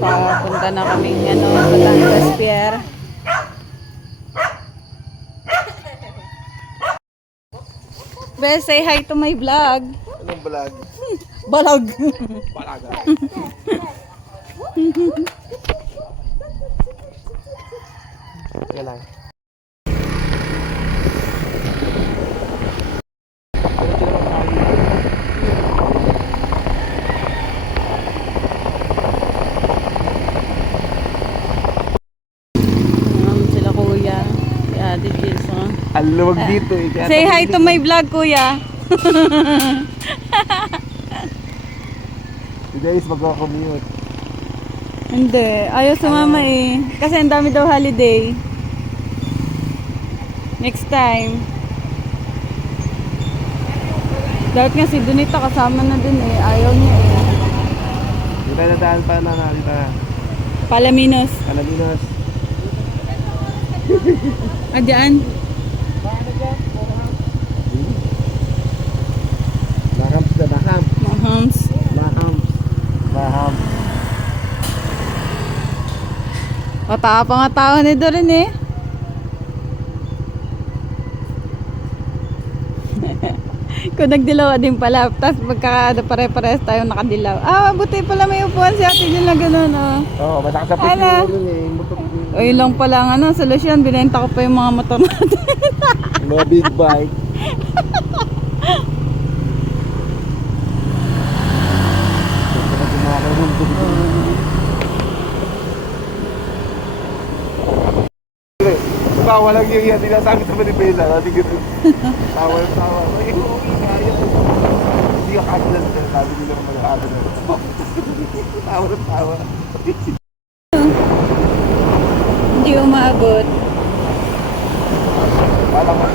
Papunta na kaming Batangas Pier. Best, say hi to my vlog. Anong vlog? Balog. Balaga. Sige lang. Sila kuya. Si Ate Jis. Ang luwag dito eh. Kaya Say hi to my vlog, kuya. Si guys, magkakakommute. Hindi. Ayaw sumama eh. Kasi ang dami daw holiday. Next time. Dapat nga si Donita kasama na din eh. Ayaw niya eh. Dito na daan pa na dito na. Palaminos. Kalaminos. Ah, dyan? Mahams na mahams. Mahams. Mahams. Mahams. Patapang nga tao nito rin eh. Kung nagdilaw din pala, tapos pare-pares tayo nakadilaw. Ah, buti pala may upuan si ate din na gano'n, oh. Oo, masakasapit Ala. yung ulo eh. Motor O yun lang pala ang solusyon, binenta ko pa yung mga motor natin. mga big bike. Tawa lang yung yan, tinasabi sa Manibela, natin gano'n. Tawa lang tawa. Ay, kaya. Hindi ka kagilan sila, sabi nila naman ang ato na. Tawa lang tawa. Hindi umaabot. Parang mo.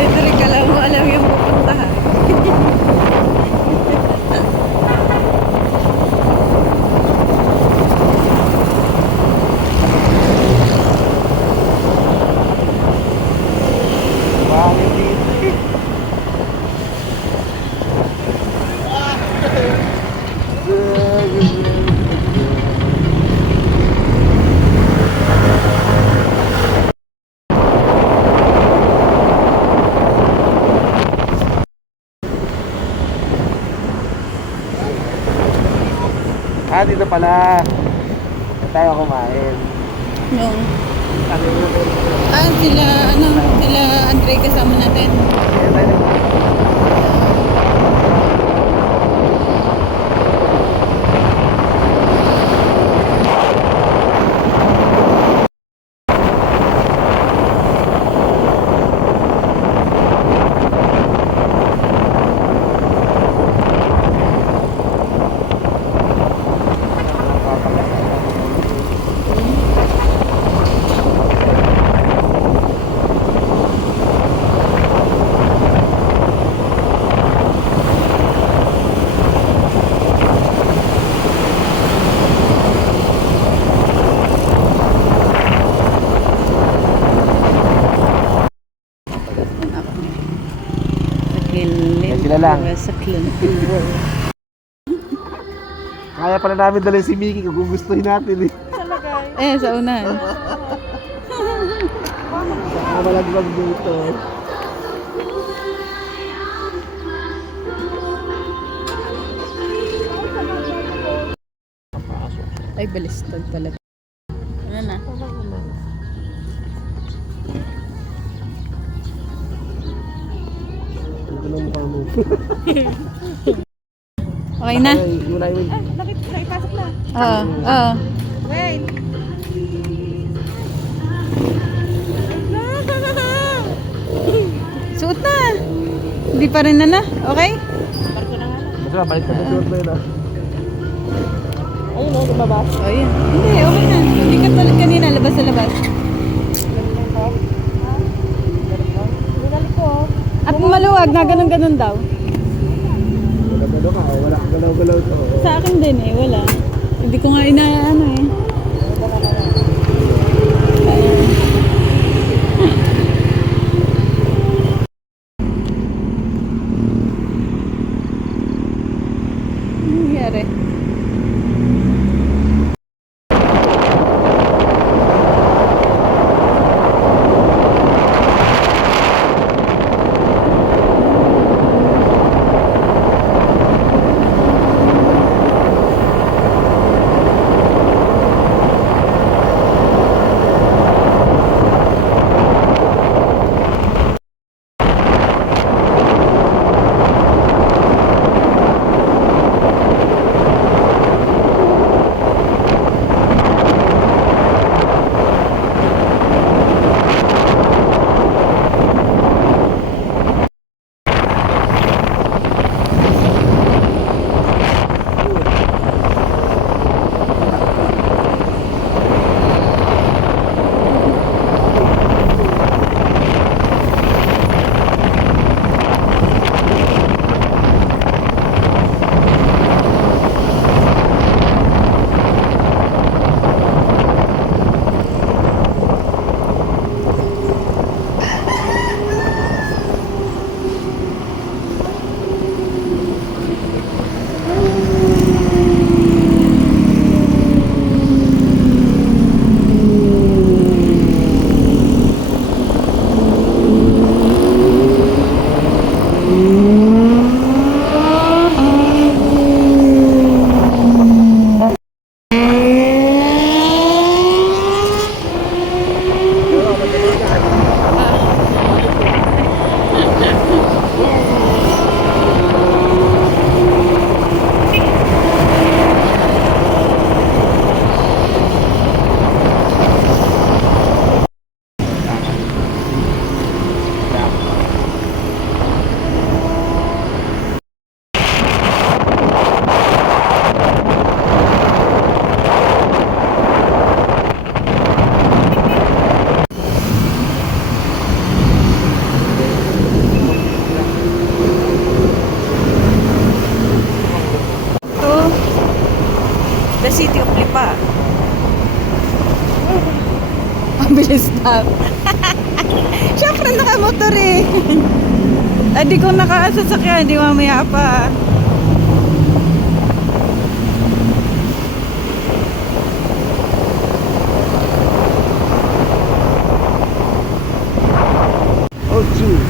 Literally ka lang mo alam yung pupuntahan. Bakit dito? Ah, dito pala. Saan tayo kumain? No. Ano yung Ah, sila Andre kasama natin. Sila lang. Sa Clan. Kaya pala namin dalhin si Mickey kung gugustuhin natin eh. Eh, sa unahan. Saka malagwag dito. Ay, balistad pala. Ano na? Ano na mukha mo? Okay na? Nakipasok na. Oo, oo. Wait. Suot na. Hindi pa rin na. Okay? Basta balik ka na suot na yun ah. Ayun o, lumabas. Oh, yan. Hindi, okay na. Hindi ka tulad kanina, labas sa labas. Binalik ko. At maluwag na ganun-ganun daw. Galaw-galaw ka, wala kang galaw-galaw to. Sa akin din eh, wala. Hindi ko nga inaano eh. Ano nangyari? The City of Lipa. Ang bilis na. Siyempre nakamotor eh. Di ko nakasasakyan, di mamaya pa. Oh, June.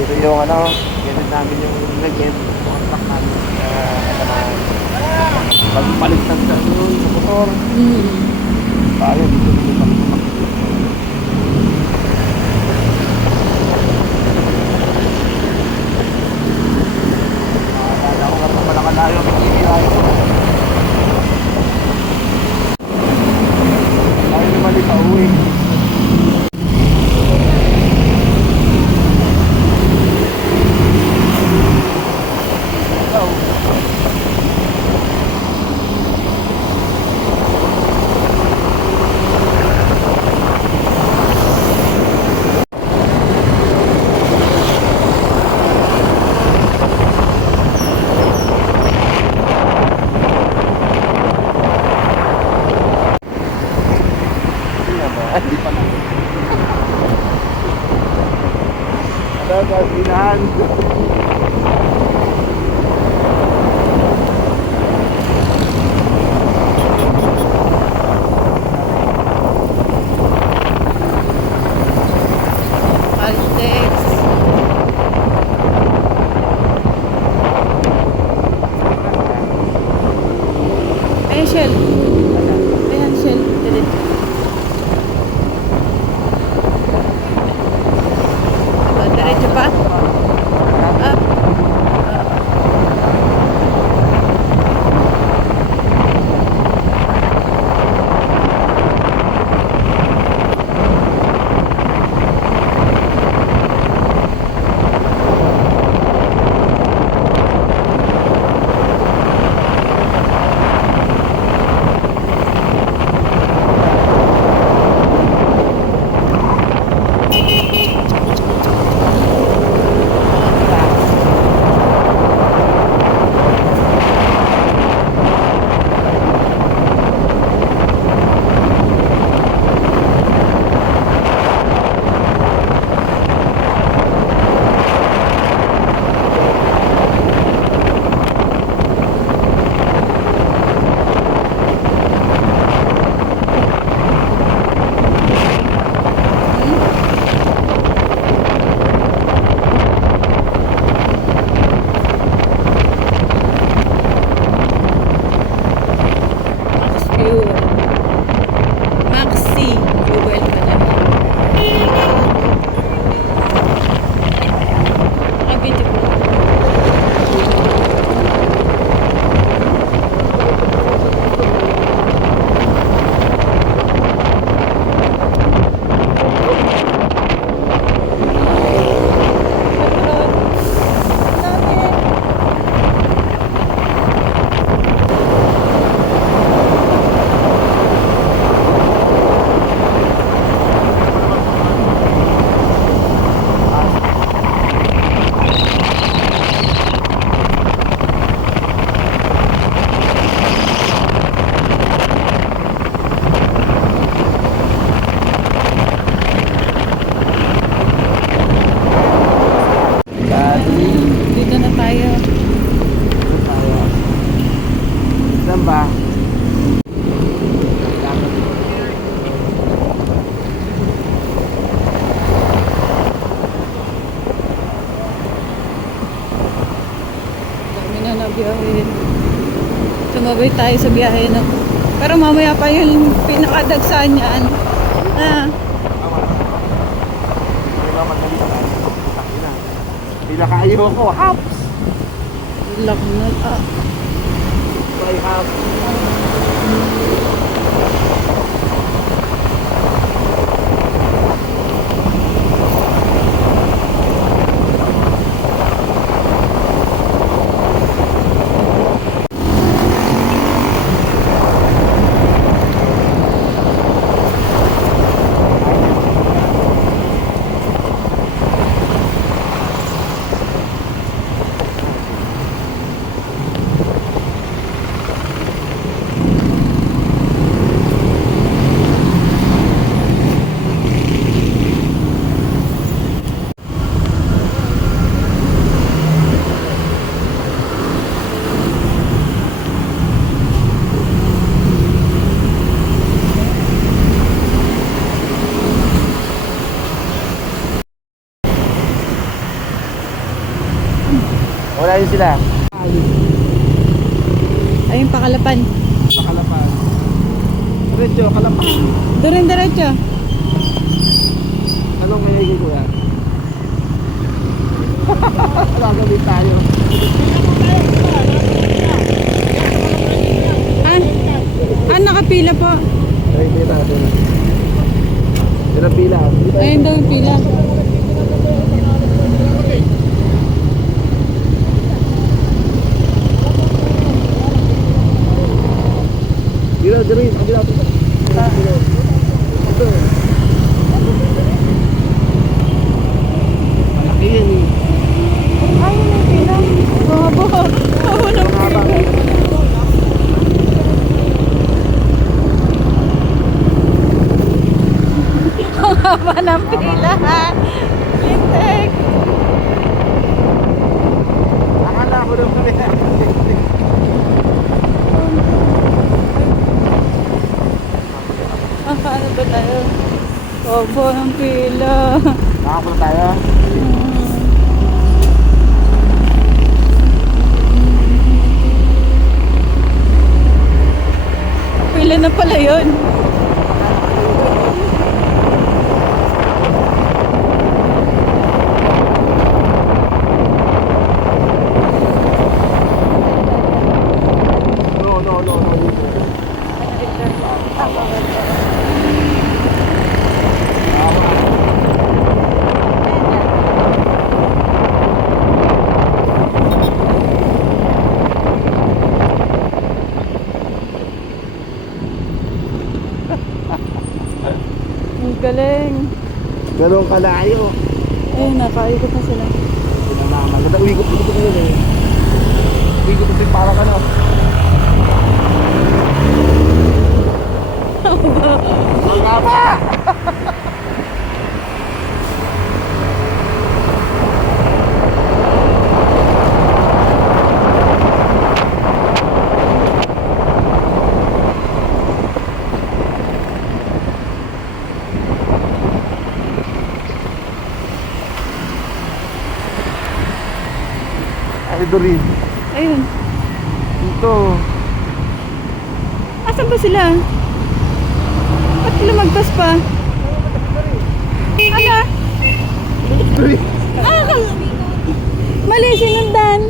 Dito yung ano, ganit namin yung lagyan, yung truck namin. Pagpalit ng sa motor, tayo dito dito. Akala ko nga pa pala kalayo ang pagkikilayo. Tayo naman di pa uwi. Hindi pa na. Ano, gasinan. Altex. Ayun. Sumabay tayo sa biyahe, no? Pero mamaya pa yung pinakadagsaan niyan. Ah, May mga madali pa tayo. Takina. Pinaka-ayaw ko, haps! lag na. Ah. By haps. Wala yun sila. Ayun, pakalapan. Nakalapan. Diretso, kalapan. Doon diretso. Anong mayigay ko yan? Gagawin tayo. Ah, nakapila po. Ay, hindi natin. Yan ang pila. Ayun daw yung pila. Dito, dito, kabila po. Ito. Malaki yan eh. Ayun yung pila. Babo. Babo ng pila. Ang haba ng pila. Lintek. Akala ko daw kami na. Ah, paano ba tayo? Babo ng pila. Nakapula tayo. Pila na pala yun. No. Ang galing. Ganun kalayo. Ayun, nakaikot na sila. Ito naman. Ganda, uwikot ko yun eh. Uwikot ko yung para ka na. Wala pa! Ay, Dorin. Ayun. Dito. Asan ba sila? Ba't lumagpas pa? Ano? Dorin. Mali sinundan.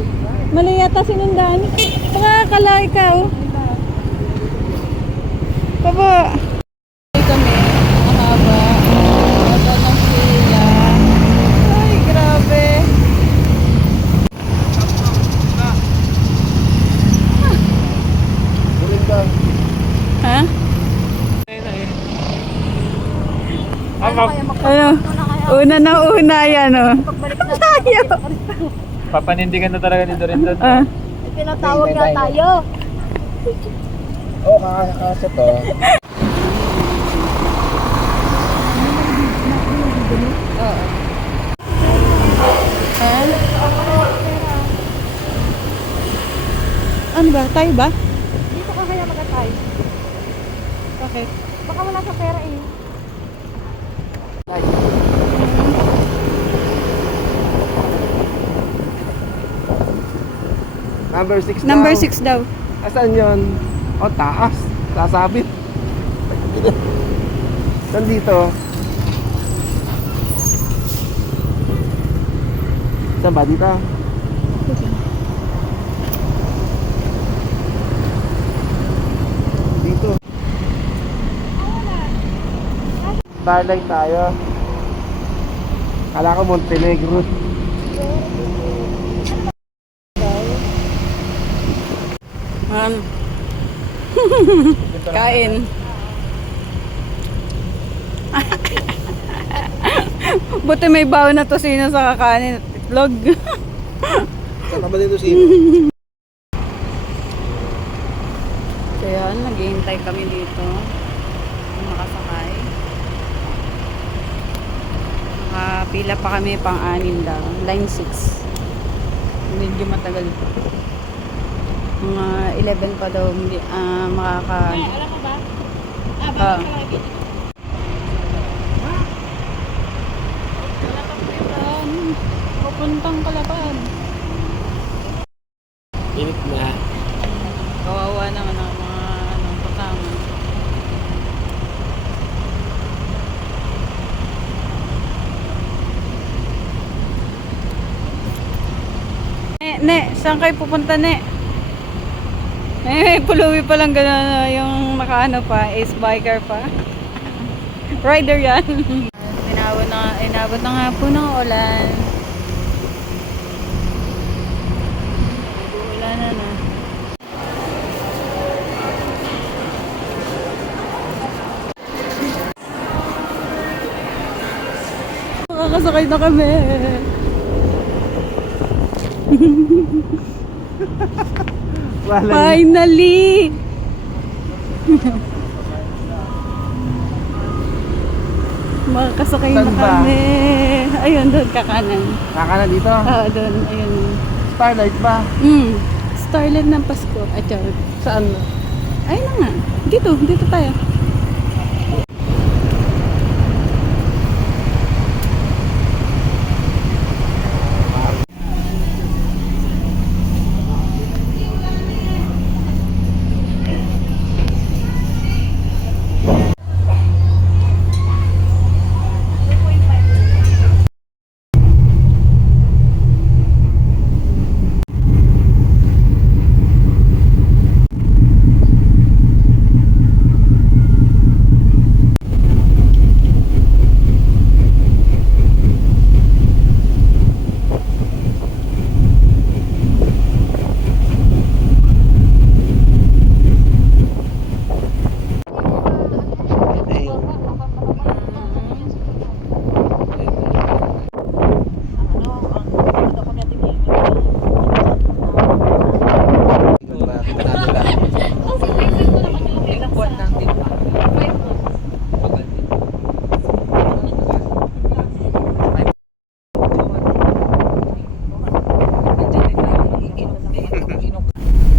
Mali yata sinundan. Pakakala ikaw. Baba. Kami. Mahaba. Wala ng sila. Ay, grabe. Dorin ka. Ha? Ano? Una na una yan, oh. Tayo. Papanindigan na talaga ni Dorin doon. Ah. Pinatawag na tayo. Oo, kakakasa to. Ha? Ano ba? Tayo ba? Dito ka kaya magatay. Bakit? Baka wala sa pera eh. Number 6 daw. Number 6 daw. Asan yun? O, taas. Sasabit. Nandito. Saan ba? Dito? Dito. Starlight tayo. Kala ko Montenegro. Kain. Buti may baon na tosino sa kakanin at itlog. Saan naman dito sino? So yan, naghihintay kami dito. Makasakay. Nakapila pa kami pang-anim daw. Line 6. Medyo matagal. Mga 11 pa daw makaka... Ay, alam mo ba? Ah. Bakit ka lang dito? Pupuntang Kalapan. Init na. Kawawa naman ang mga kasama. Ne, saan kayo pupunta, ne? Puluwi pa lang gano'n yung nakaano pa, ace biker pa. Rider yan. Inabot na nga po ng ulan. Ulan na. Makakasakay na kami. Finally! Makakasakay na Saan ba? kami. Ayun, doon kakanan. Kakanan dito? Oo, doon. Ayun. Starlight ba? Starlight ng Pasko. Achar. Saan? Ayun na nga. Dito tayo.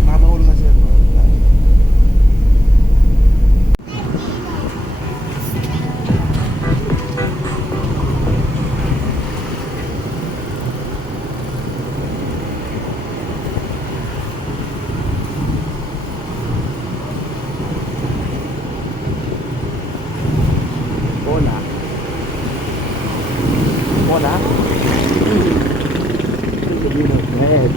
Mamahulog na siya. Bola. Bola? Red.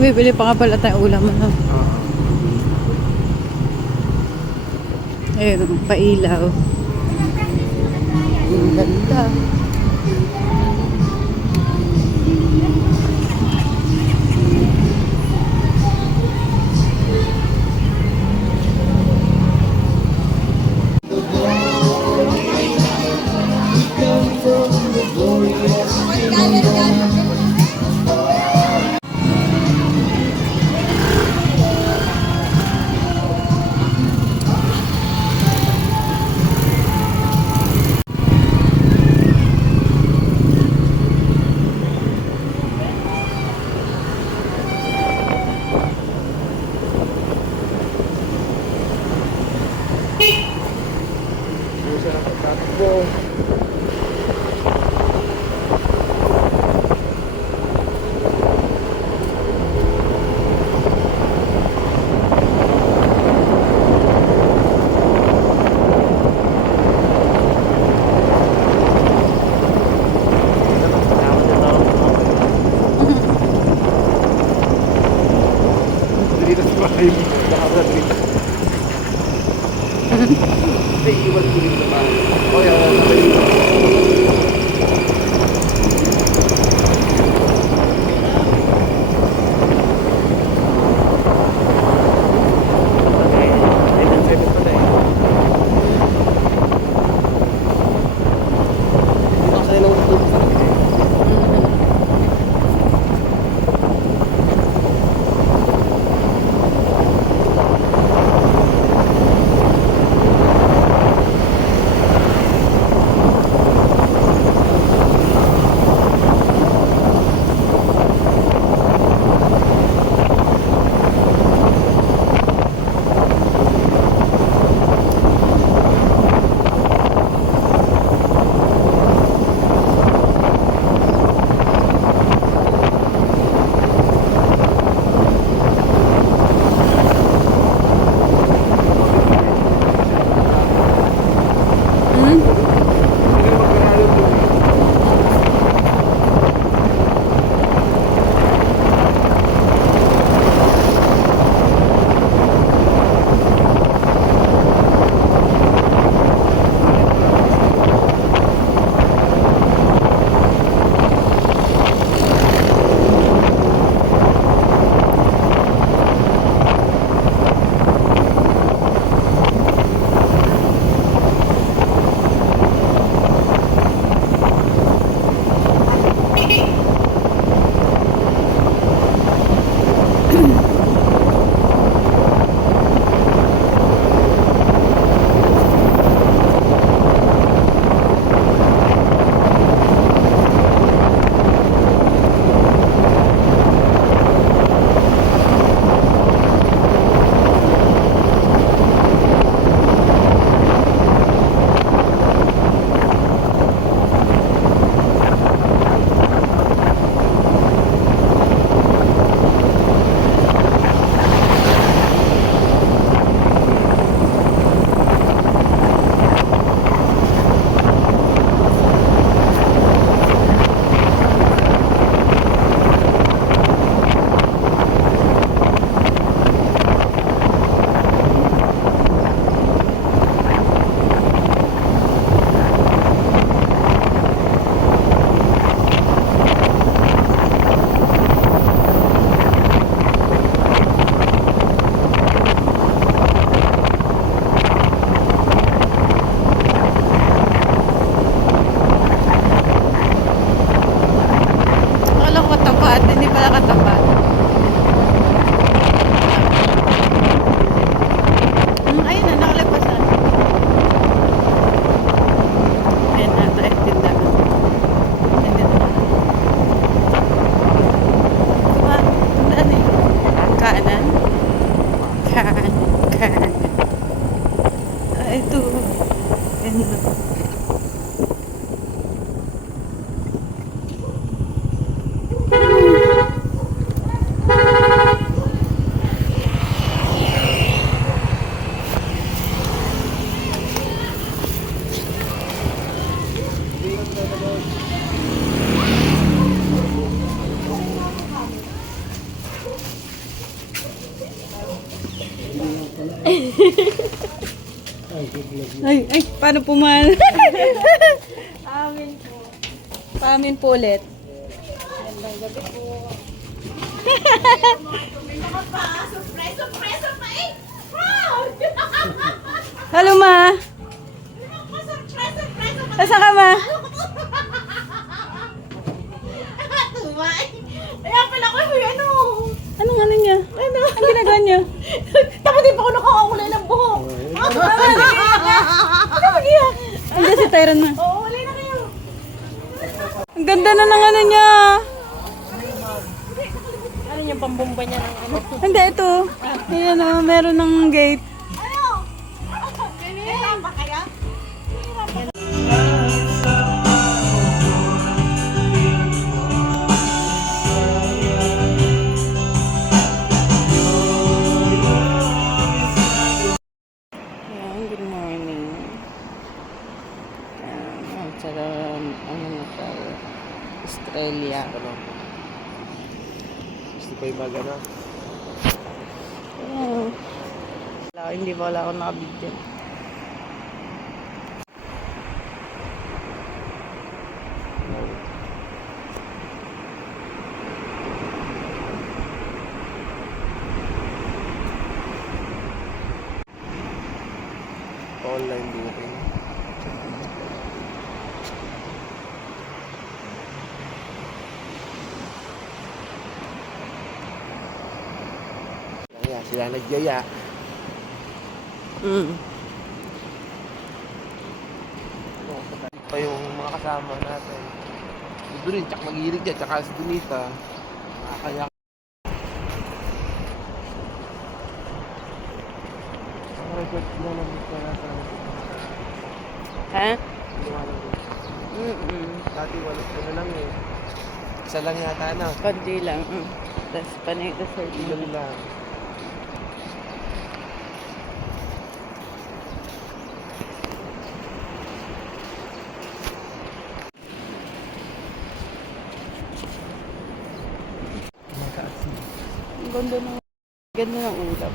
Bibili pa nga pala tayong ulam. Ayun, pailaw. Ang ganda. Takbo. Dito sa bahay mo. Nakabra dito. Hindi, iwan ko rin sa bahay. Oh, yan. Ay, paano pumal? Amin po. Paamin po ulit. Magandang gabi po. Surprise, surprise, surprise! Proud! Hello, ma. Surprise, surprise, surprise! Nasaan ka, ma? Tumay! Kaya pala ko yung ano. Anong ano niya? Ano? Ang ginagawa niya? Tapos di pa ako nakakulay ng buhok. Ano mag-iyak? Andiyan si Tyron, ma. Oo, wala na kayo. Ang ganda na ng ano niya. Ano yung pambomba niya ng ano? Hindi, ito. Ayan o, meron ng gate. Ano? Ganyan ba kaya? Elia. Ano? Gusto pa yung mag ano? Hindi pa wala ako nakabidyo. Online booking. Kaya sila nagyaya. Pa yung mga kasama natin. Doon rin, tsak mag-iirig dyan, tsaka si Donita. Kaya ang record na lang ito na sa Ha? ginawa lang ito. Dati wala ko na lang eh. Isa lang yata na. Konti lang. Tapos panay ka sir. Ilan lang. Ang ganda ng ulap.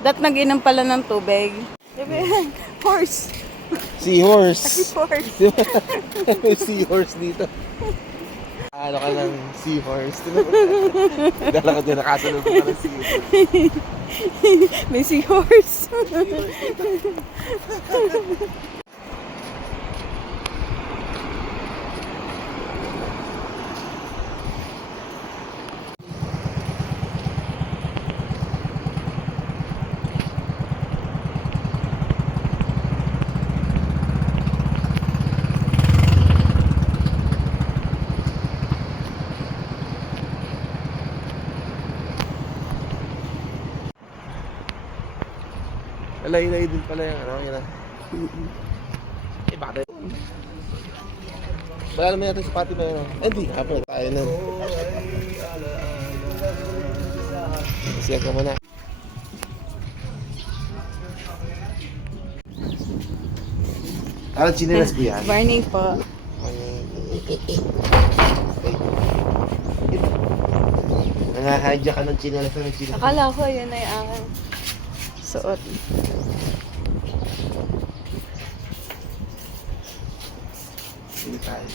Dat nag-inom pala ng tubig. Diba? Horse. Seahorse. Horse. May seahorse dito. Ano ka ng seahorse? Dala ka dyan, nakasunod ka ng seahorse. May seahorse. Alay-alay din pala yung ano, yun na. Eh, bakit? Wala naman natin sa pati ba yun? Hindi, kapag tayo na. Siya ka muna. Parang chinelas po yan. Morning po. Nangahadya ka ng chinelas na chinelas. Akala ko yun ay ang suot. Hindi tayo.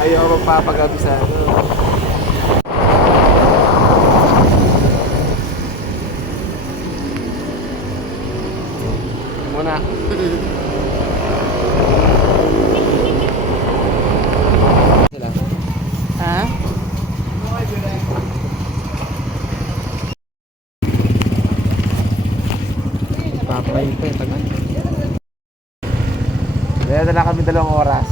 Ayaw magpapagabi sa ano. Muna. Sila. Ha? Papayin pa yung tagal. Kaya dala kami 2 oras.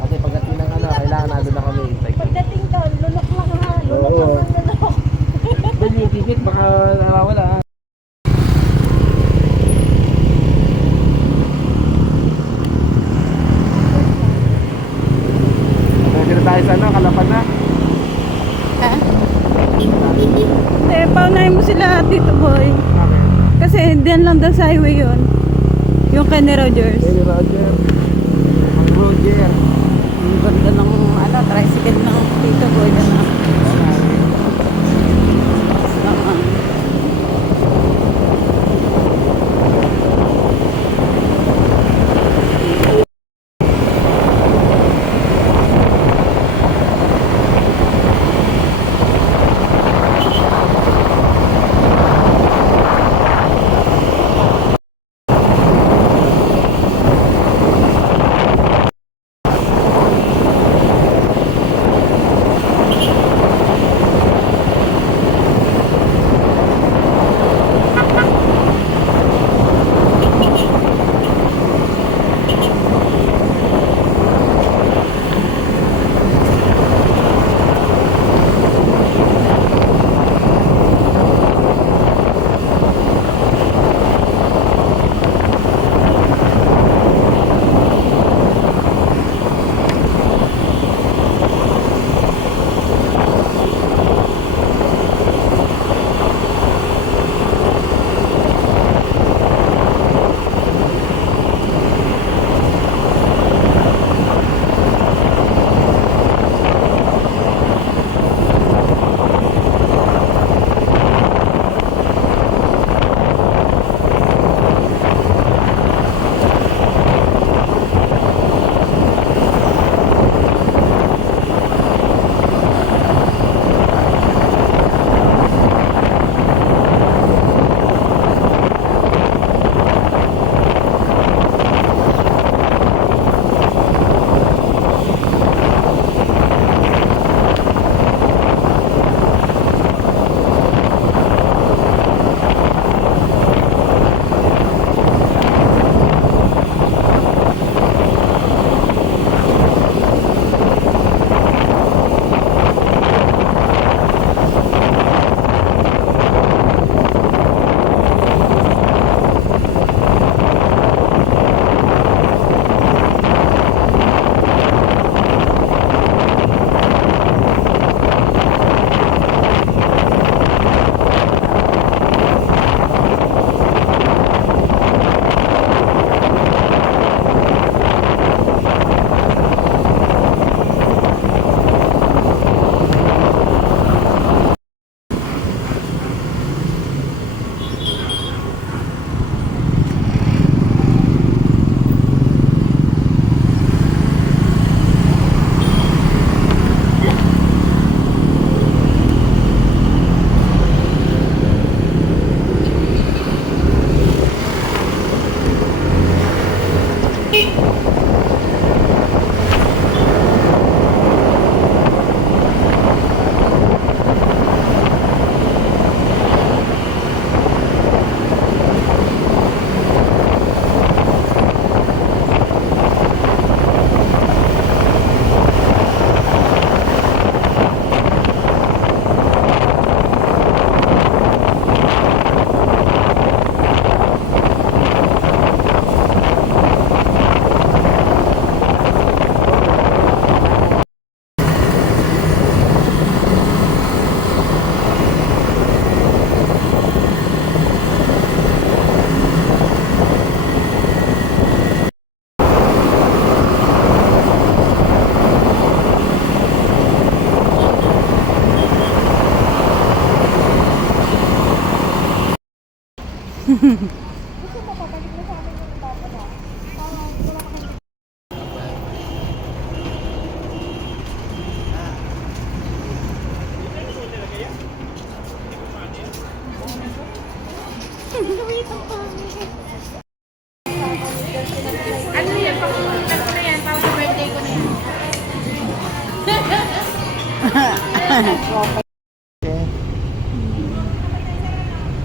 Kasi pagdating ng ano, kailangan na doon na kami. Pagdating doon, lunok lang ha. Lunok Oo. lang ang lunok. Doon yung ticket, baka nawawala. Pwede na tayo sa ano, Kalapan na. Ha? Eh, paunahin mo sila, Tito Boy. Kasi diyan lang daw sa highway yun. Yung Kenny Rogers. Hey, Roger. Ang Roger. Ang ganda ng tricycle ng Tito Boy na na.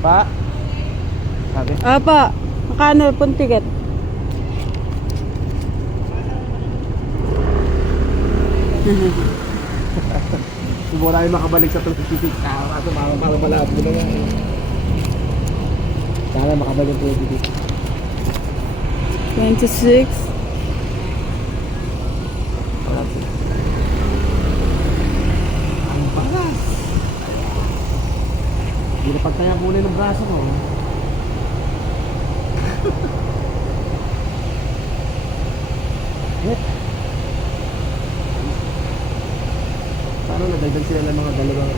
Pa? Sabi? Apa, makano pong ticket? Subukan namin makabalik sa 2026. Kaso parang malabo na nga. Sana makabalik 2026. 26. Ang bagas. Hindi na pagkaya kunin ng braso ko. Paano nadagdag sila ng mga dalawang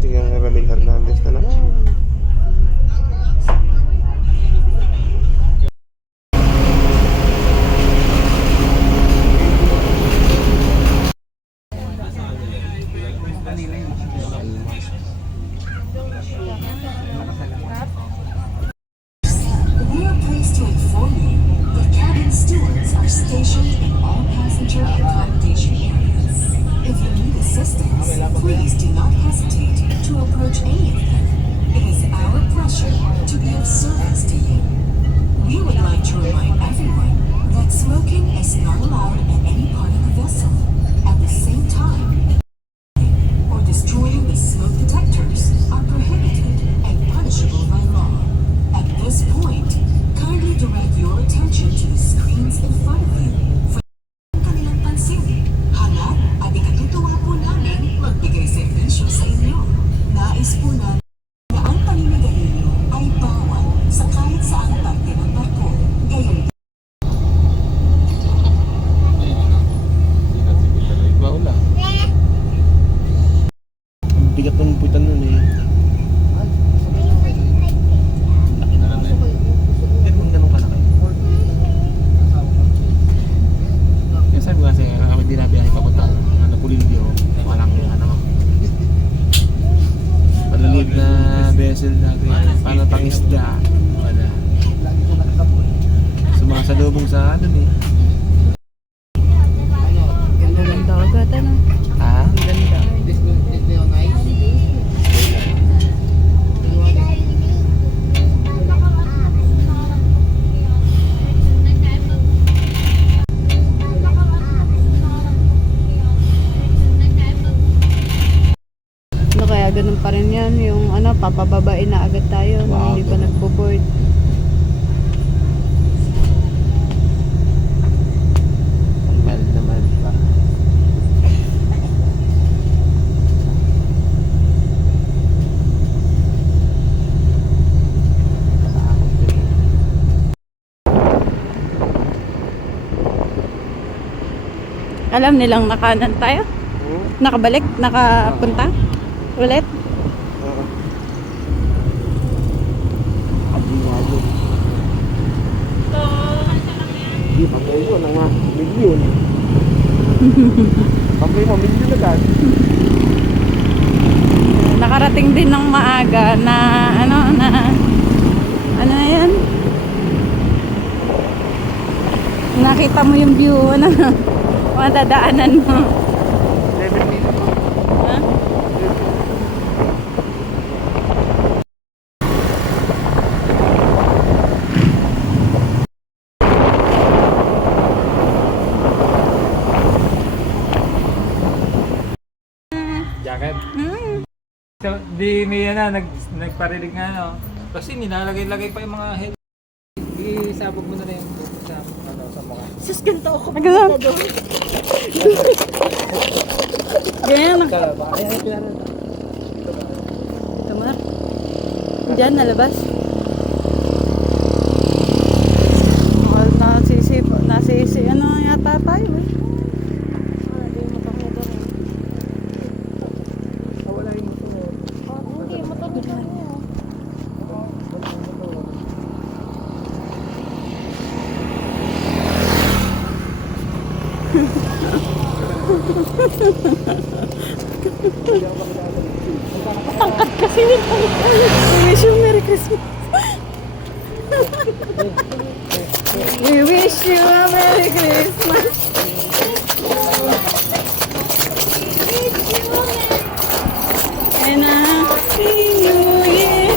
tingnan nga Ramil Hernandez na naman. We are pleased to inform you that cabin stewards are stationed in all passenger accommodation areas. If you need assistance, please do not hesitate to approach any of them. It is our pleasure to be of service to you. We would like to remind everyone that smoking is not allowed at any part of the vessel. At the same time, or destroying the smoke detectors are prohibited and punishable by law. At this point, kindly direct your attention to the screens in front of you for kanilang pansin. Hanap at ikatutuwa po namin magbigay serbisyo sa inyo. Nais po namin na ang paninigarilyo ay bawal sa kahit saang parte ng barko. Gayon Maula. Ang bigat ng puwitan nun eh. Laki na lang eh. Bakit mong ganun kalaki? Yung sabi ko kasi kami dinabiyahe papuntang Pulilio. Walang ano. Maliliit na vessel natin. Paano pangisda? Wala. Sumasalubong sa ano eh. Ganda ng dagat, ano? Ha? Ang ganda. Ano kaya ganun pa rin yan, yung ano, papababain na agad tayo, no? Wow, Hindi pa ganun. nagbo-board. Ang mahal naman pa. Alam nilang nakanan tayo? Nakabalik? Nakapunta? Ulit? Oo. Abinado. Hindi, pagkay mo ng mga milyon. Pagkay mo, milyon agad. Nakarating din ng maaga na ano na yan? Nakita mo yung view, ano? Madadaanan mo. 7 minutes. Ha? Jacket. Hmm. So, di may nagparilig nga no. Kasi nilalagay-lagay pa yung mga head. Isabog mo na rin sa mukha. Sus, ganito ako Ganun. pupunta doon. Ganyan na. Kala ba? Ayan, pinara. Ito Mar. Diyan, nalabas. Nasisi, ano yata tayo eh. Hindi, motor na doon. Wala yung motor. Hindi, motor na doon. Kasi nito. We wish you Merry Christmas. We wish you a Merry Christmas. And a Happy New Year.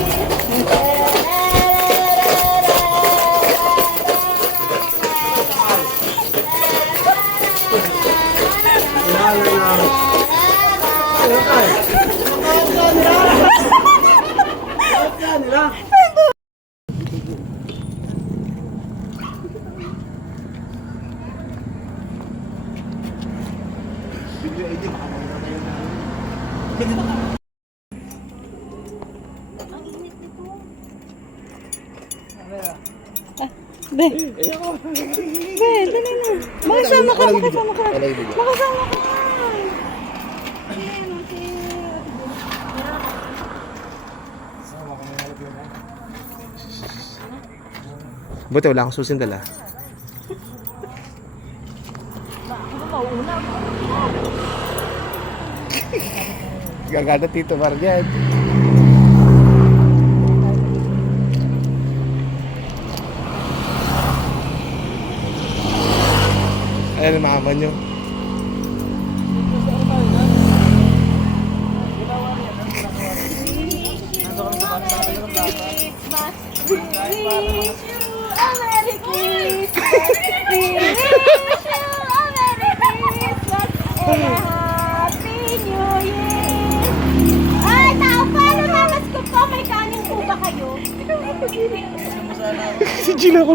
Bigla ID, makamagana tayo na. Be. Be, dali na. Makasama ka, makasama ka. Makasama ka. Buti wala akong susing dala. Gagana Tito Mar yan. Ayan ang mama nyo. Ay, tao pa! Namamas ko po! May kanin po ba kayo? Si Gina ko.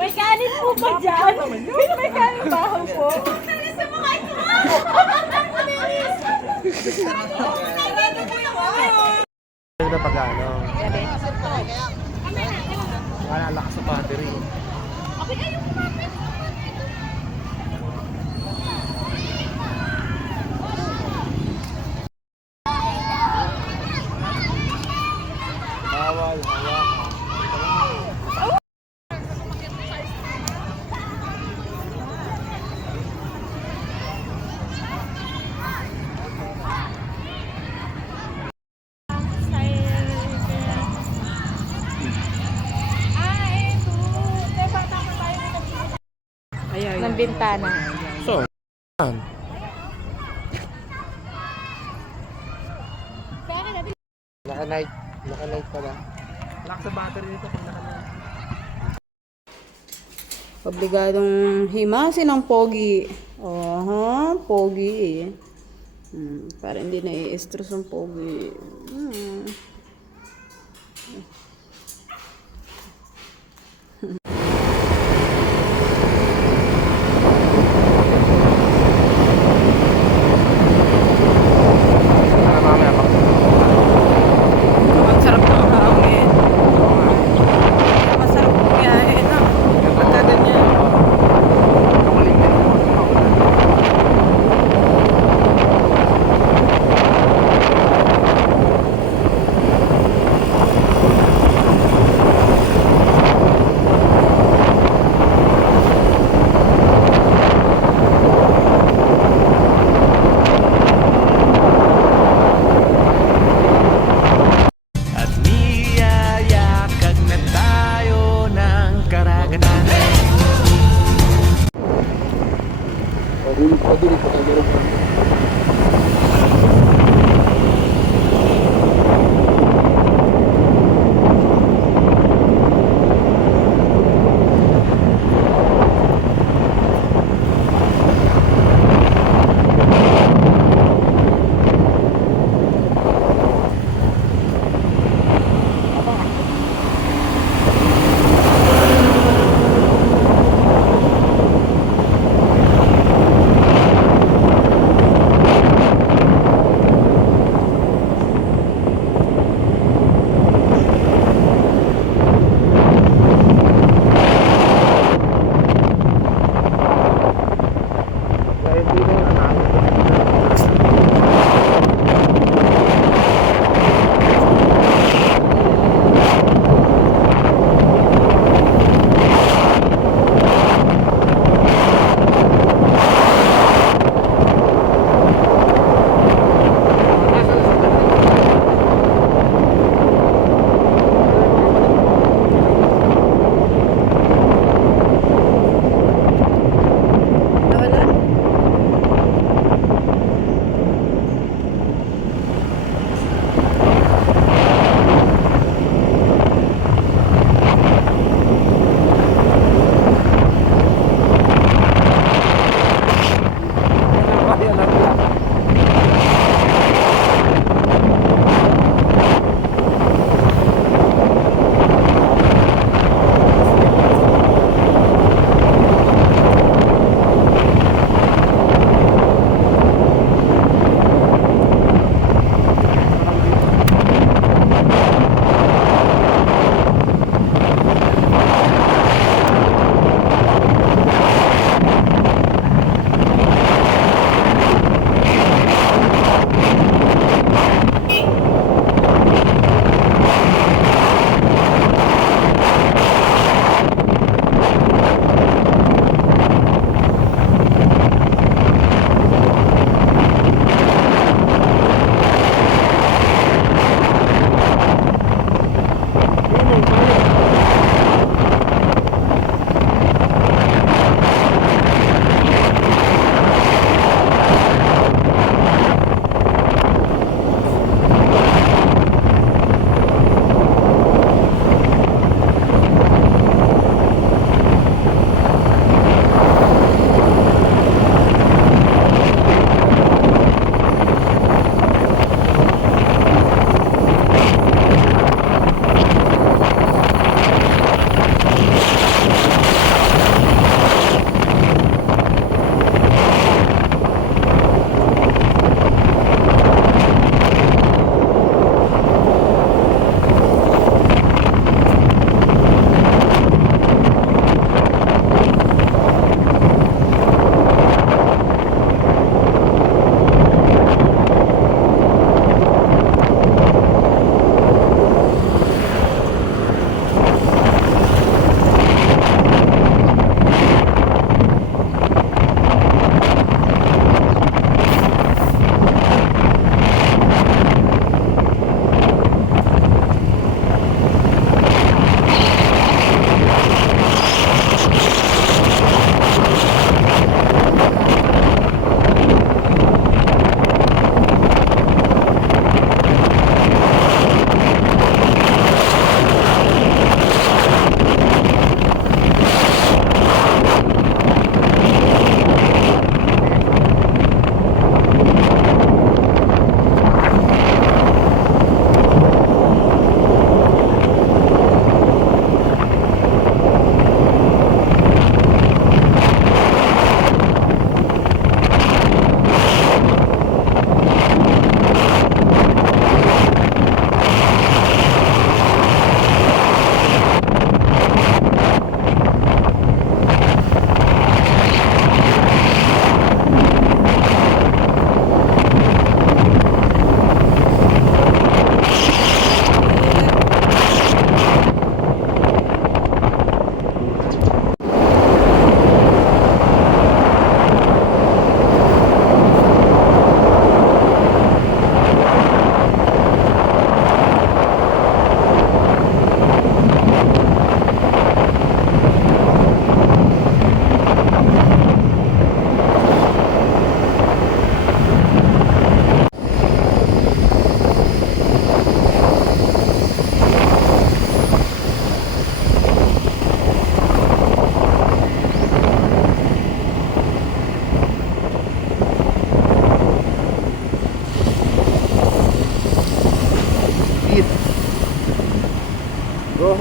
May kanin po ba dyan? May kanin ba ako po? Kanin sa mga ito! Na pag ano. Wala lakas sa battery. Bawal, hawakan. Ng bintana. So, yan. Naka-night pala. Lakas sa battery nito pag nakalimutan. Obligadong himasin ng pogi. Pogi. Para hindi na i-stress ang pogi. Para mamaya pa. Ang sarap ng hangin. Masarap ng biyahe na. Pagka ganyan. Kamuling din. At niyayakag na tayo ng karagatan.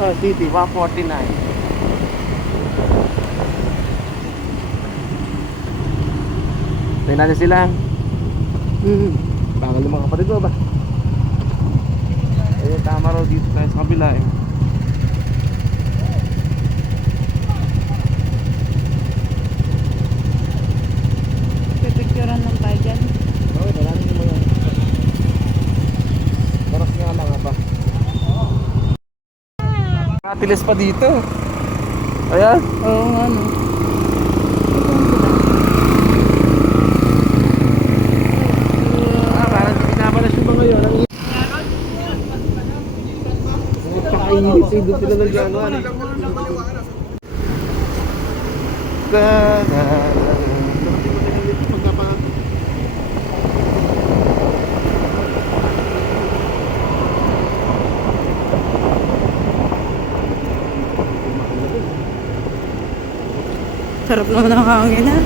Quezon City, 149. Tingnan natin sila. Bangal yung mga kapatid mo ba? Eh, tama raw dito tayo sa kabila eh. Pipicturean lang tayo dyan. Okay, marami yung mga paras nga mga pa. Katiles pa dito. Ayan. Oo nga no. Parang pinapalas yung mga yun. Pakainit eh, doon sila nag-anuan eh. Sarap naman ang hangin ha.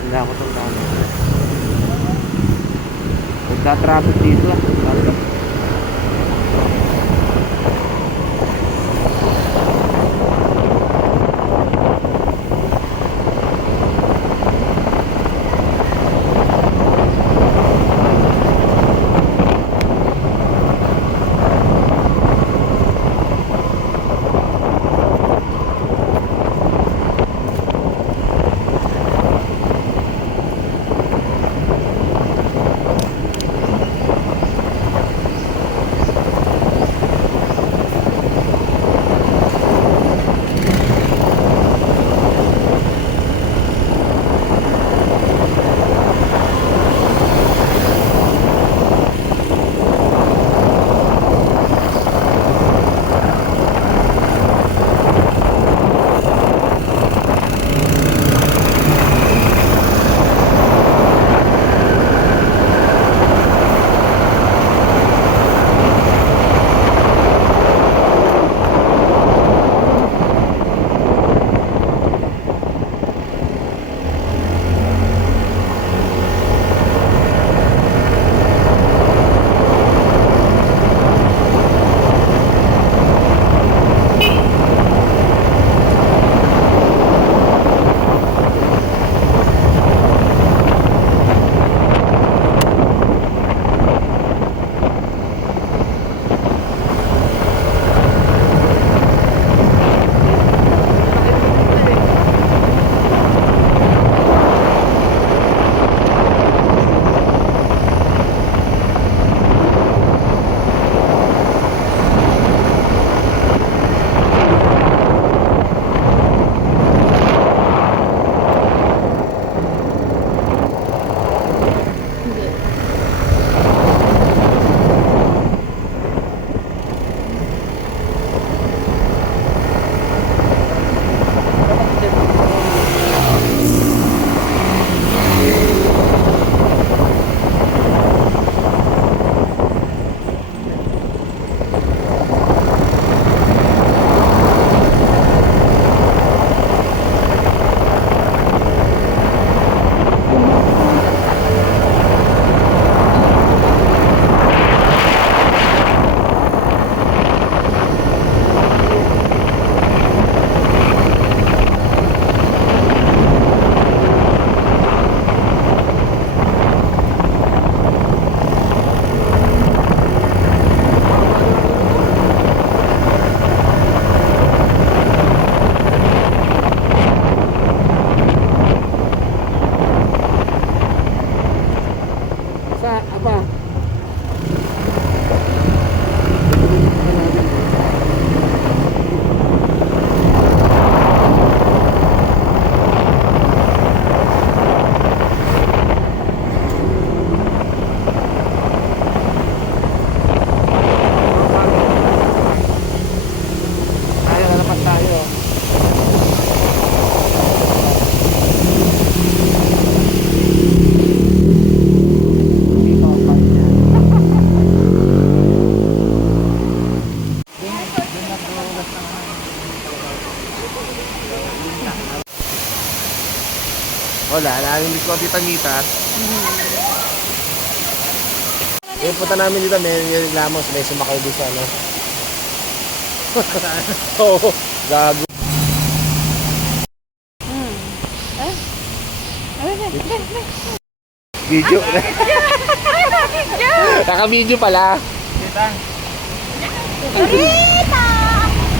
Hindi ako tandaan. Nagka-traffic dito ah. Aling discount Tita Mita. Yung punta namin dito, may reklamo, may sumakay doon sa ano. Oo, gago. Video. Naka-video pala. Kita.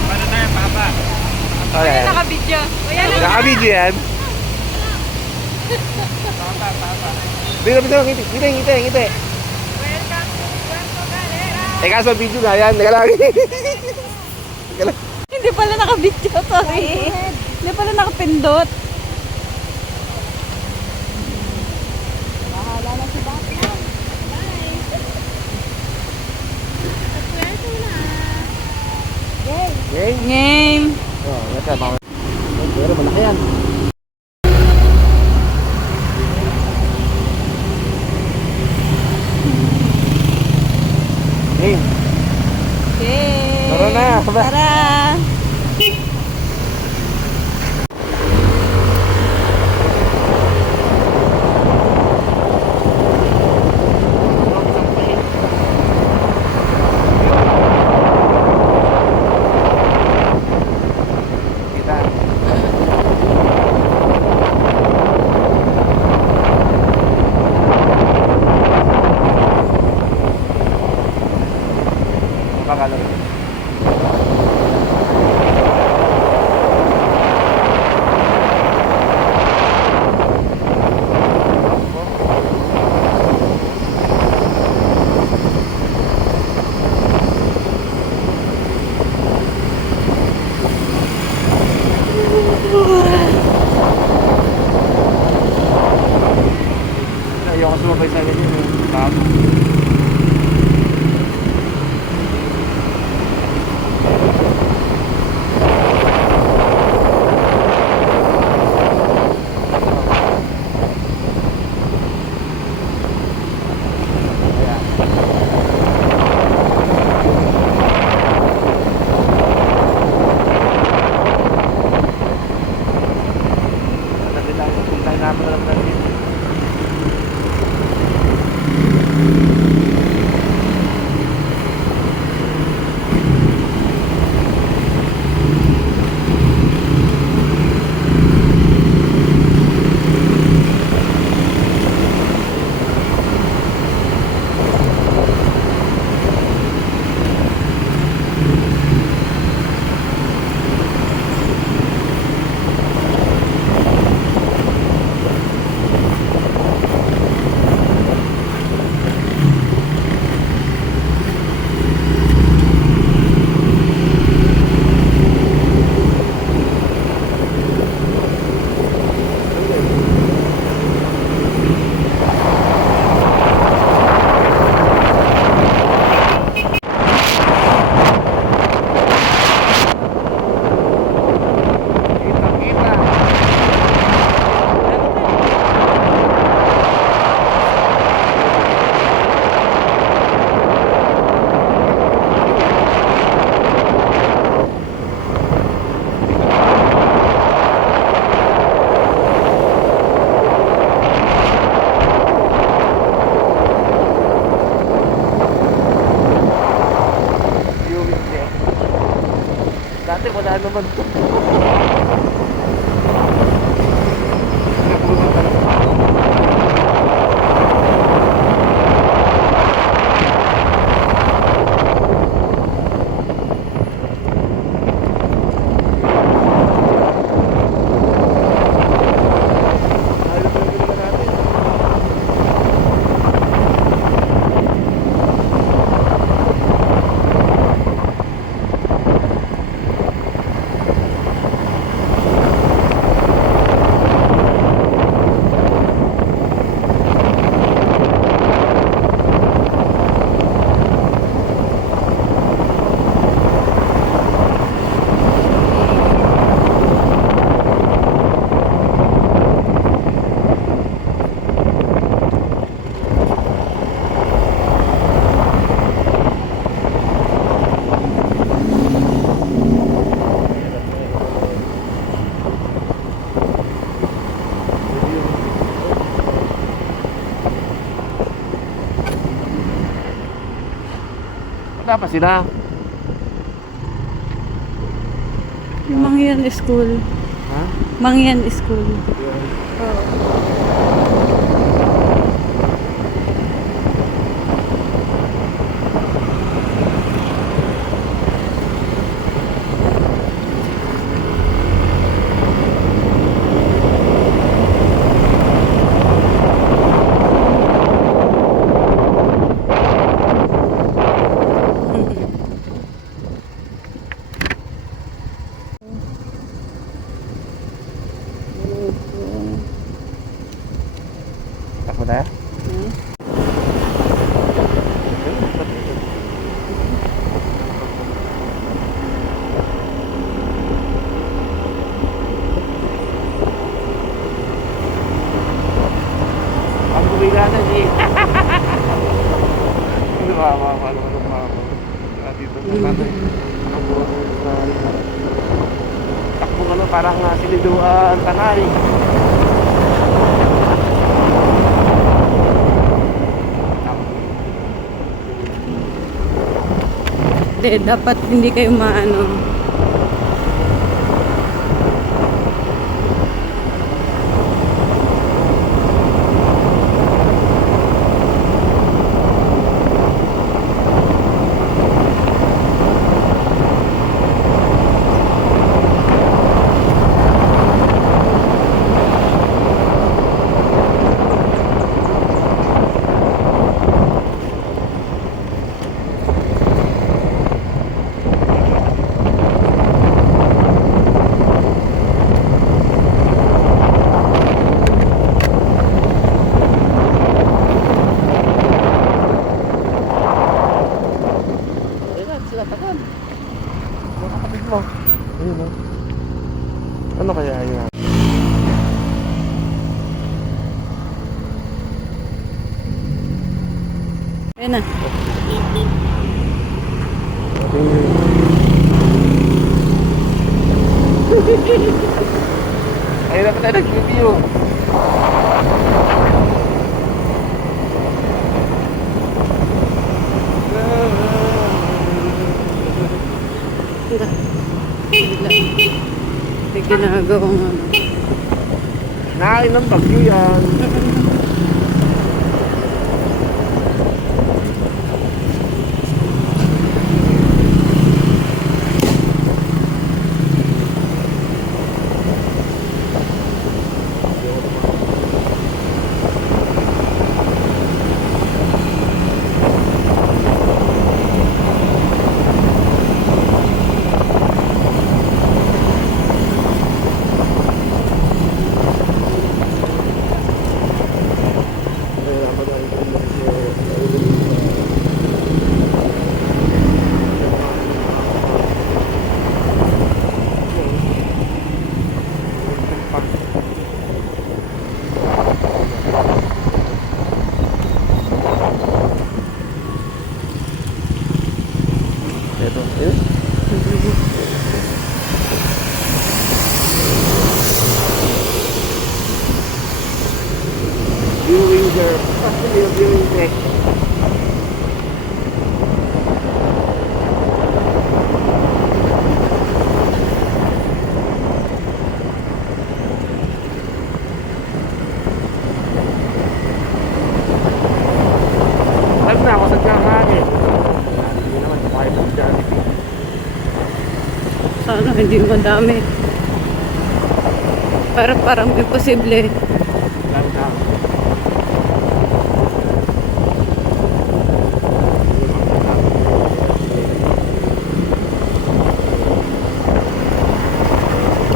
Paano tayo, Papa? Okay. Naka-video. Kuya, Naka-video yan. Papa. Dito, ngiti. Eh kaso video nga yan, teka lang. Teka lang. hindi pala naka-video, sorry. Hindi pala nakapindot. Okay? Game. Oh, nasa mga. Pero malaki yan. Okay. Okay. Tara na. Tara. Kita. Pakala. Ayoko sumabay sa ganyan eh. Bago. Kung tayo napadala mo natin. Dati wala naman to. Wala pa sila. Yung Mangyan School. Ha? Mangyan School. Yun. Oo. Takbo tayo? Ang bumila na di. Hindi ba, ano dito na natin. Ang buwan na takbo ka na parang siniduan tanari. Hindi, dapat hindi kayo maano. Ayun o. Ano kaya yun? Ayun na. Ayun na pa tayo nag-review. May ginagawang ano. Nakain ng bagyo yan. Ito. Ayun. Viewing there. Actually, viewing deck. Alam na ako sa kakain. Hindi naman, kumain ng Jollibee. Sana hindi madami. Parang imposible. Alam na ako.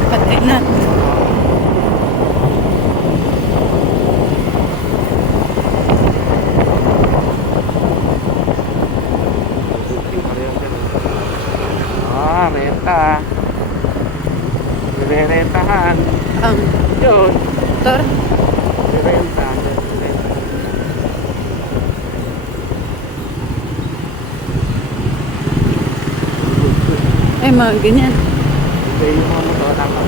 Patay na. Ah, renta. Nire-rentahan. Ang Yun. motor. Nire-renta. Ay, mga ganyan. Ito yung mga motor ako.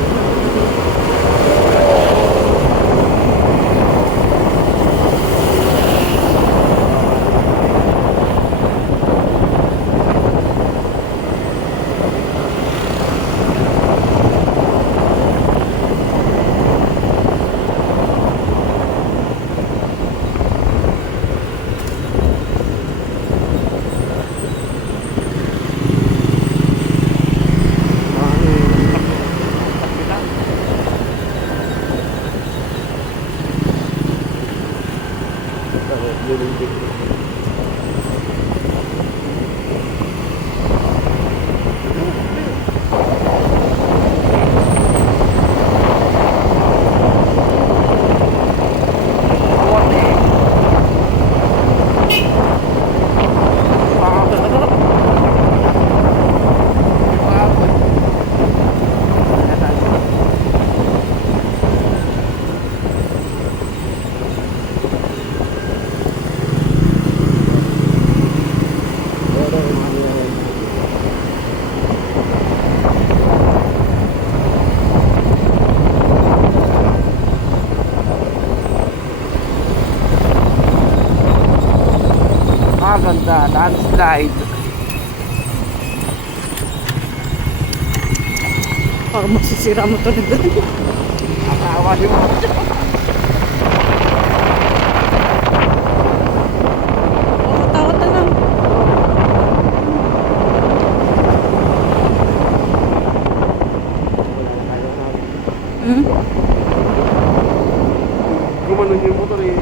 Napakaganda. Landslide. Baka masisira mo to na doon. Asawa niyo. Oh, takot na lang. Hmm? Gumanon yung motor eh.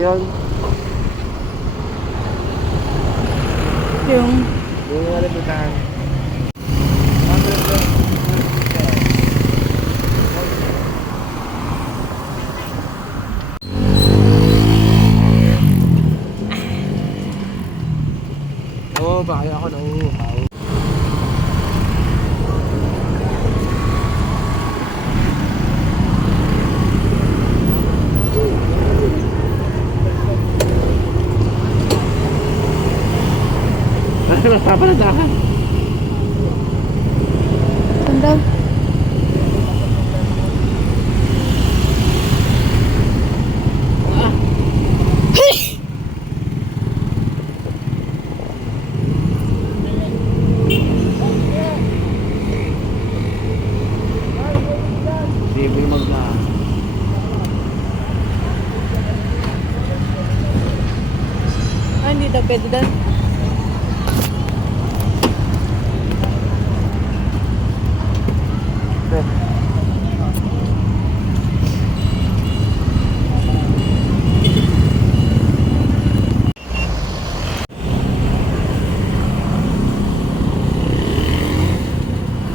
yun. Yung Yung nga liputan. Oo, bakit ako nangunguhaw? Ano, nagpapaladakan? saan daw? Hindi mo yung magla. Hindi daw pwede daw.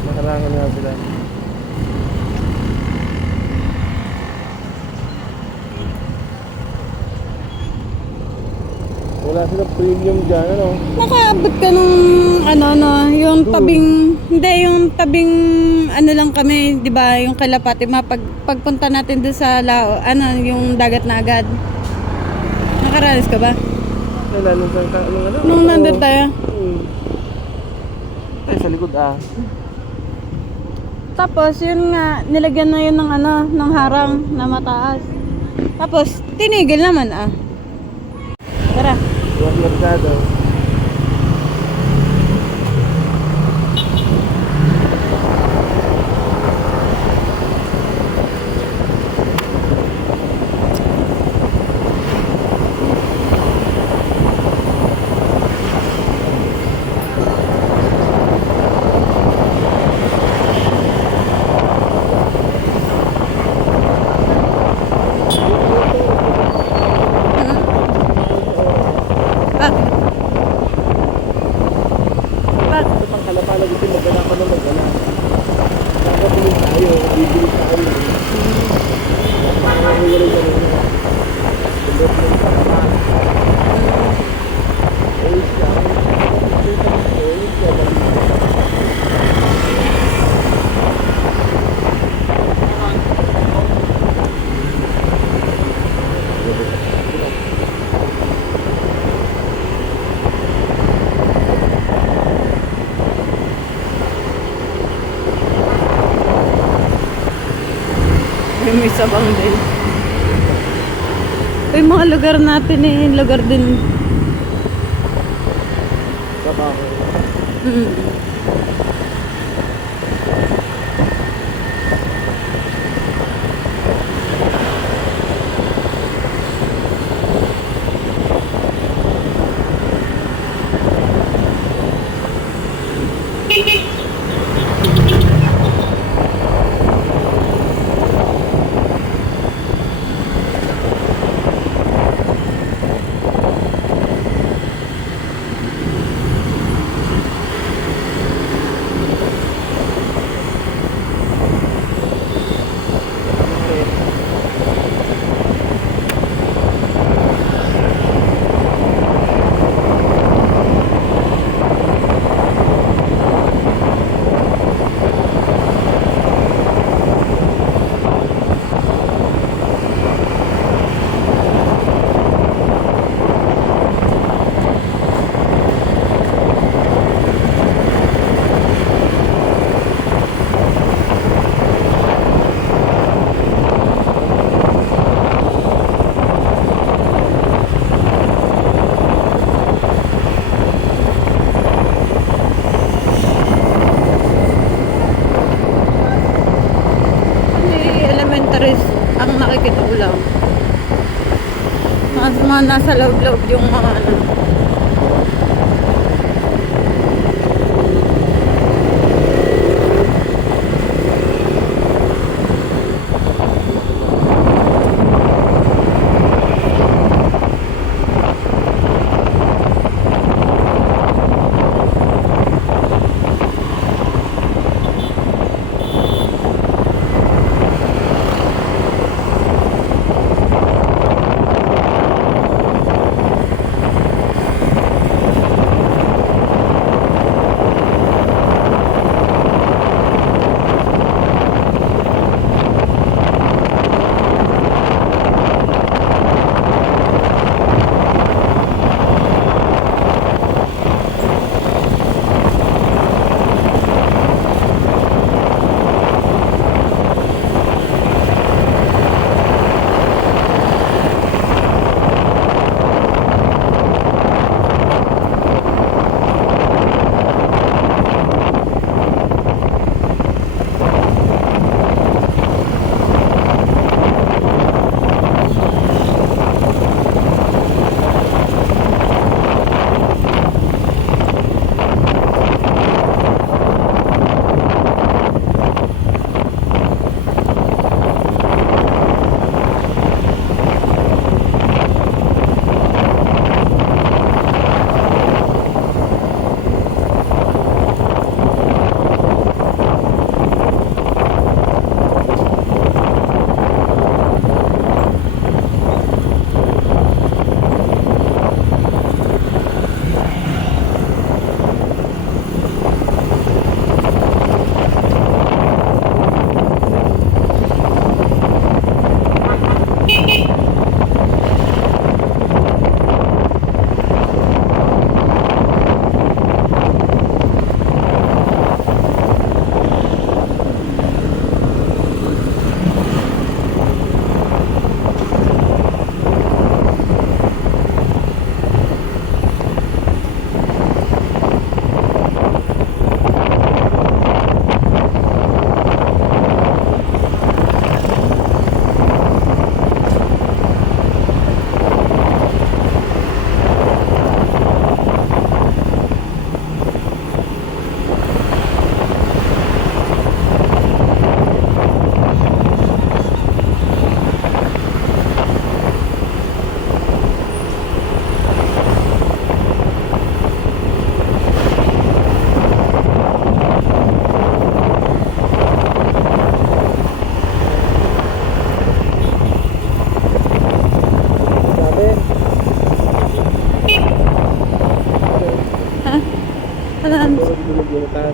Nakarangan nga sila. Wala silang premium dyan, ano? Nakaabot ka nung yung tabing, hindi yung tabing ano lang kami, 'di ba, yung Kalapati, pagpunta natin doon sa Lao, yung dagat na agad. Nakaranas ka ba? Wala nung ano? Nung nandun tayo. Ay, sa likod Tapos yun nga, nilagyan na yun ng harang na mataas. Tapos tinigil naman Tara. Yung merkado. Bakit? Bakit? Ito pang kalapala gusto magana pa na magana. Nakapulong tayo, bibili tayo. Nakakawala ka rin. Bundok ng kalapala. Ayos ka. Ayos ka. May sabang din. Yung mga lugar natin lugar din. Trabaho. ang nakikita ko lang. Mga nasa loob-loob yung mga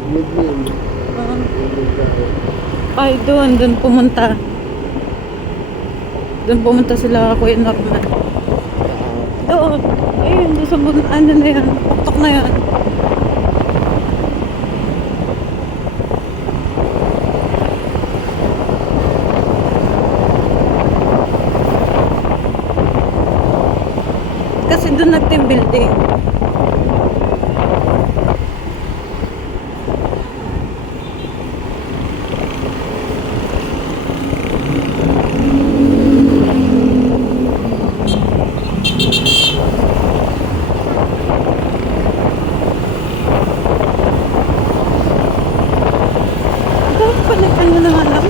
Midlin. Ay, doon pumunta. Doon pumunta sila Kuya Norman. Doon. Ayun, doon sa ano na yan. Tuktok na yan. Kasi doon nag-team building. Ito pa nagkano na nga lang.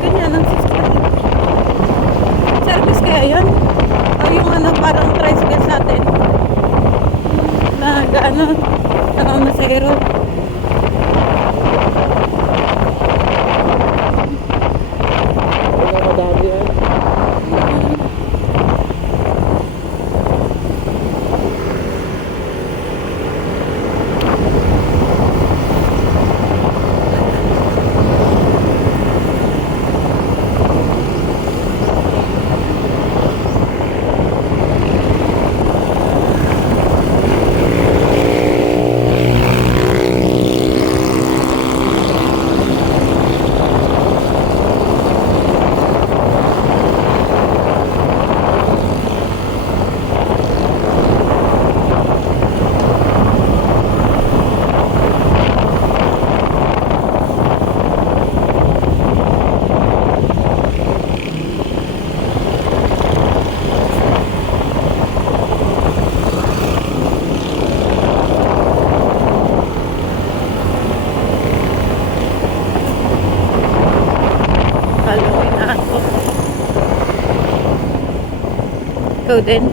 Ganyan ang 6:30. Service kaya yan? O yung ano, parang tricycle sa atin. Na gaano, namamasero. Wala madami yan. Kaluoy na ako. Ikaw din?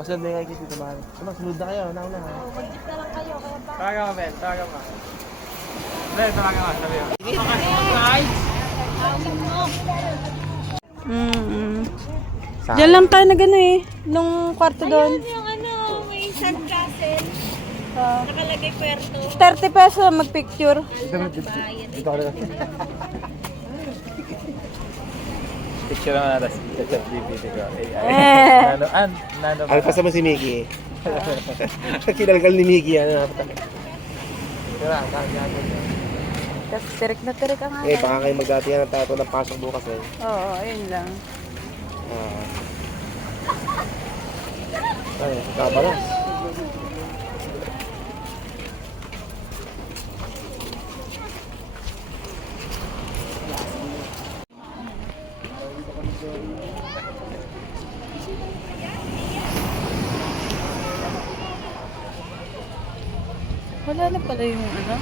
Pasunod na kayo dito, mahal. Sunod na kayo, nauna ha. Tawagan mo, Ben. Tawagan mo. Ben, tawagan mo. Sabi mo. Diyan lang tayo na gano'n eh. Nung kwarto doon. Yung ano, may sandcastle. Nakalagay puerto. 30 pesos ang mag-picture. Dito ka na. Picture naman natin sa chat DVD ko. Eh. Nano ba? Ano kasama si Mickey? Kinalgal ni Mickey yan. Tira, kakagaan mo. Tapos tirik na tirik ang Eh, baka kayo magdatihan ng tato ng pasok bukas eh. Oo, ayun lang. Ay, kabalas. Wala na pala yung ano.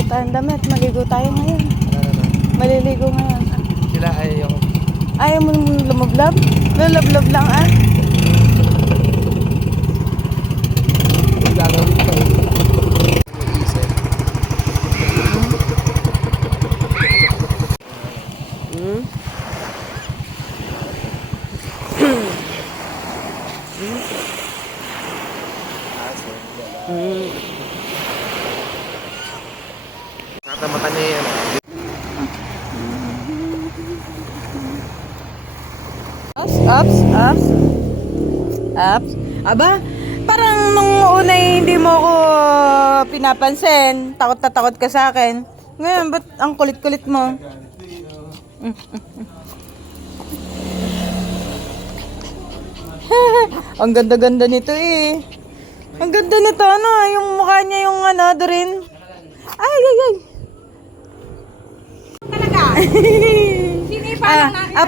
tayo tayong damit. Maligo tayo ngayon. Maliligo ngayon. Sila ay yung... Ayaw mo lumublab? Lulablab lang ah. Gagawin ko isip. Tatamata niya yan. Ups. Aba, parang nung una hindi mo ako pinapansin. Takot na takot ka sa akin. Ngayon, ba't ang kulit-kulit mo? Ang ganda-ganda nito eh. Ang ganda nito, ano, yung mukha niya yung ano, doon. Ay. Sinipa lang natin.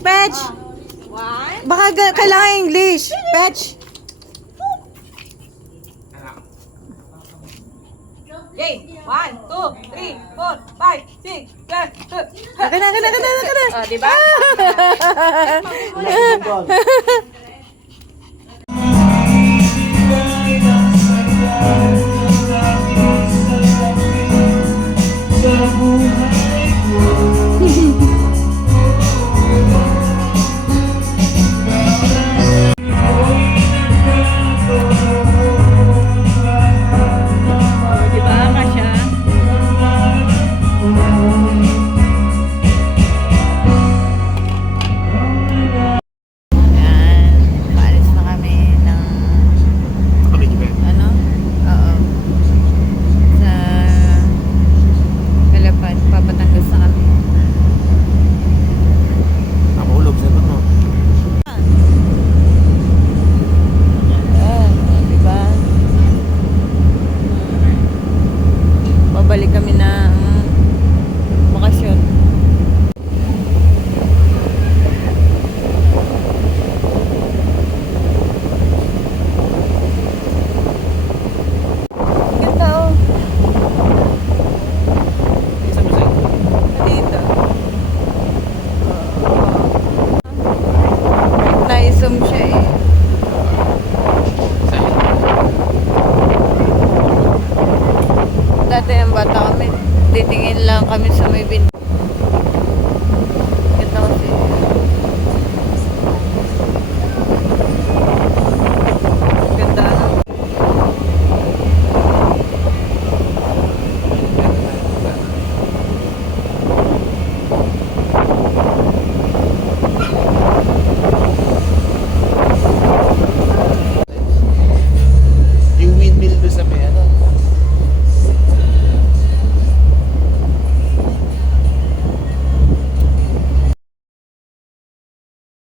Patch. One. Baka kailangan English. Patch. Okay. 1, 2, 3, 4, 5, 6, 7, 8. Kana. Diba?